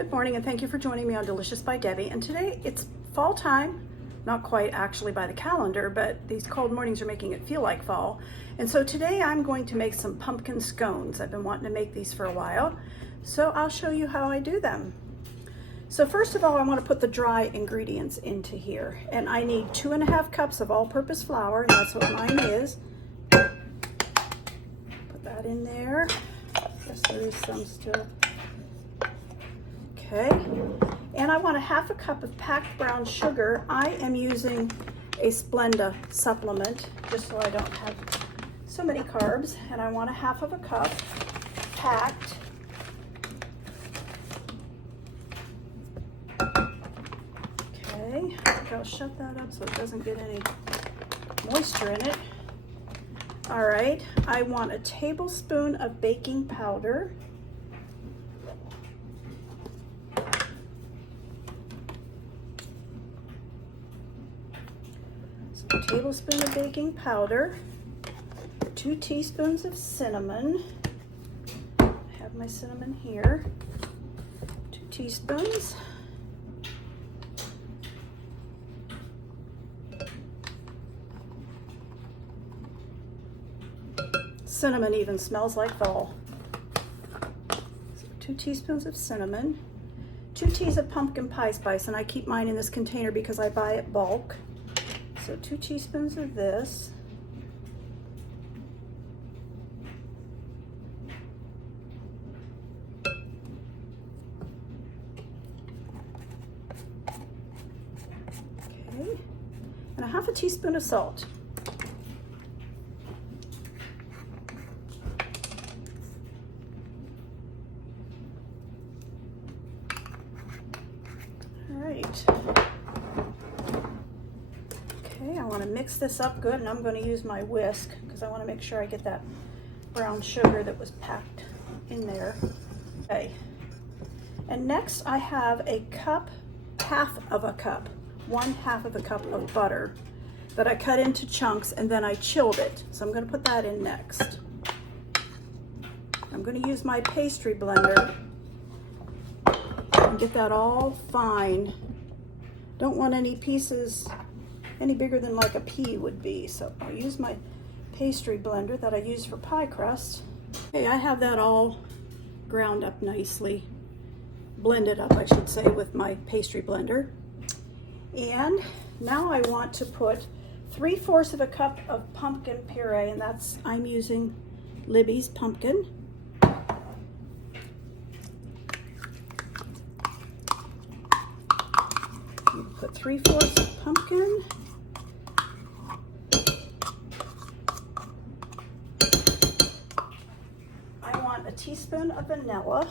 Good morning and thank you for joining me on Delicious by Debbie. And today it's fall time, not quite actually by the calendar, but these cold mornings are making it feel like fall. And so today I'm going to make some pumpkin scones. I've been wanting to make these for a while, so I'll show you how I do them. So first of all, I want to put the dry ingredients into here. And I need 2.5 cups of all-purpose flour, and that's what mine is. Put that in there. Guess there is some still. Okay, and I want 1/2 cup of packed brown sugar. I am using a Splenda supplement just so I don't have so many carbs, and I want 1/2 cup packed. Okay, I think I'll shut that up so it doesn't get any moisture in it. All right, I want 1 tablespoon of baking powder. A tablespoon of baking powder, 2 teaspoons of cinnamon. I have my cinnamon here. 2 teaspoons. Cinnamon even smells like fall. So 2 teaspoons of cinnamon. 2 teas of pumpkin pie spice, and I keep mine in this container because I buy it bulk. So 2 teaspoons of this. Okay, and 1/2 teaspoon of salt. All right. Okay, I want to mix this up good, and I'm going to use my whisk because I want to make sure I get that brown sugar that was packed in there. Okay, and next I have a cup, 1/2 cup, 1/2 cup of butter that I cut into chunks and then I chilled it. So I'm going to put that in next. I'm going to use my pastry blender and get that all fine. Don't want any pieces any bigger than like a pea would be. So I'll use my pastry blender that I use for pie crust. Okay, I have that all ground up nicely, blended up I should say, with my pastry blender. And now I want to put 3/4 cup of pumpkin puree, and that's, I'm using Libby's pumpkin. Put 3/4 of pumpkin. I want 1 teaspoon of vanilla.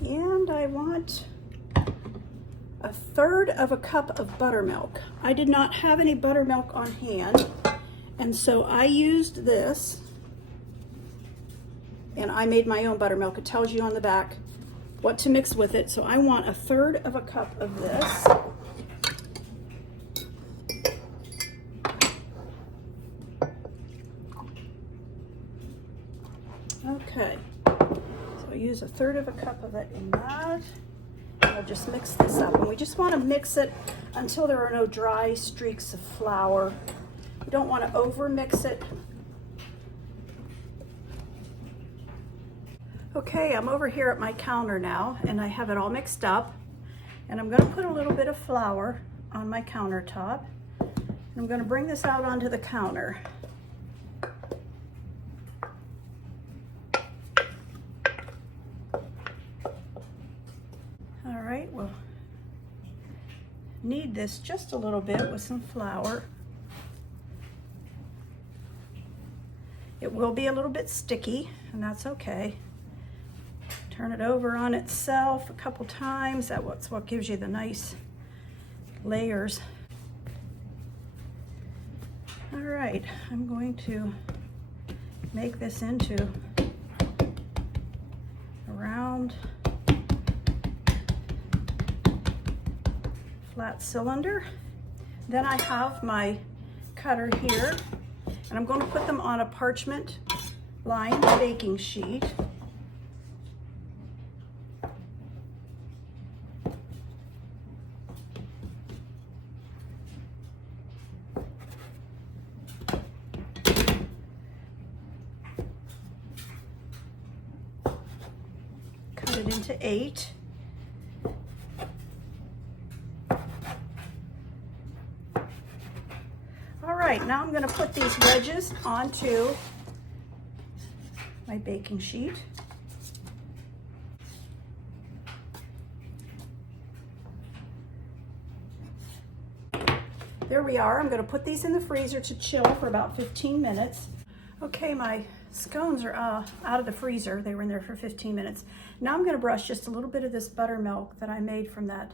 And I want 1/3 cup of buttermilk. I did not have any buttermilk on hand, and so I used this, and I made my own buttermilk. It tells you on the back what to mix with it. So I want 1/3 cup of this. Okay, so I use 1/3 cup of it in that. And I'll just mix this up, and we just want to mix it until there are no dry streaks of flour. You don't want to over mix it. Okay, I'm over here at my counter now, and I have it all mixed up, and I'm going to put a little bit of flour on my countertop. I'm going to bring this out onto the counter. All right, we'll knead this just a little bit with some flour. It will be a little bit sticky, and that's okay. Turn it over on itself a couple times. That's what gives you the nice layers. All right, I'm going to make this into a round flat cylinder. Then I have my cutter here, and I'm going to put them on a parchment lined baking sheet. Cut it into 8. All right, now I'm going to put these wedges onto my baking sheet. There we are. I'm going to put these in the freezer to chill for about 15 minutes. Okay, my scones are out of the freezer. They were in there for 15 minutes. Now I'm going to brush just a little bit of this buttermilk that I made from that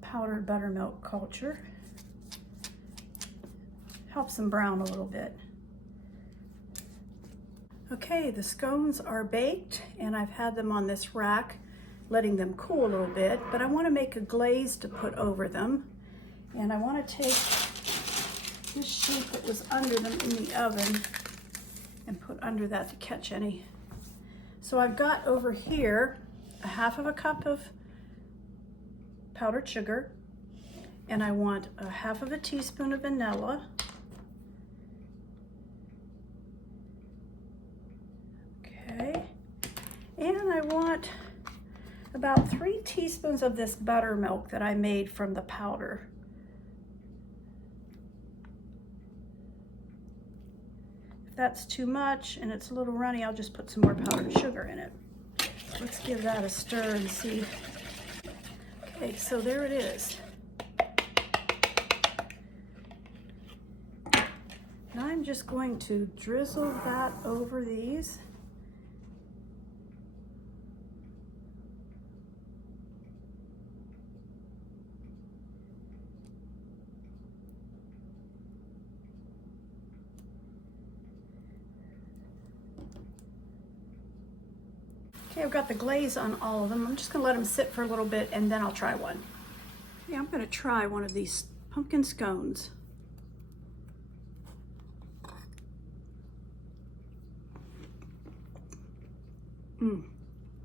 powdered buttermilk culture. Helps them brown a little bit. Okay, the scones are baked and I've had them on this rack, letting them cool a little bit, but I want to make a glaze to put over them. And I want to take this sheet that was under them in the oven and put under that to catch any. So I've got over here a 1/2 cup of powdered sugar, and I want a 1/2 teaspoon of vanilla. Okay, and I want about 3 teaspoons of this buttermilk that I made from the powder. If that's too much and it's a little runny, I'll just put some more powdered sugar in it. Let's give that a stir and see. Okay, so there it is. And I'm just going to drizzle that over these. Okay, I've got the glaze on all of them. I'm just gonna let them sit for a little bit and then I'll try one. Yeah, I'm gonna try one of these pumpkin scones.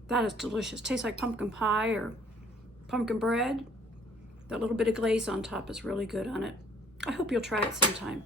That is delicious. Tastes like pumpkin pie or pumpkin bread. That little bit of glaze on top is really good on it. I hope you'll try it sometime.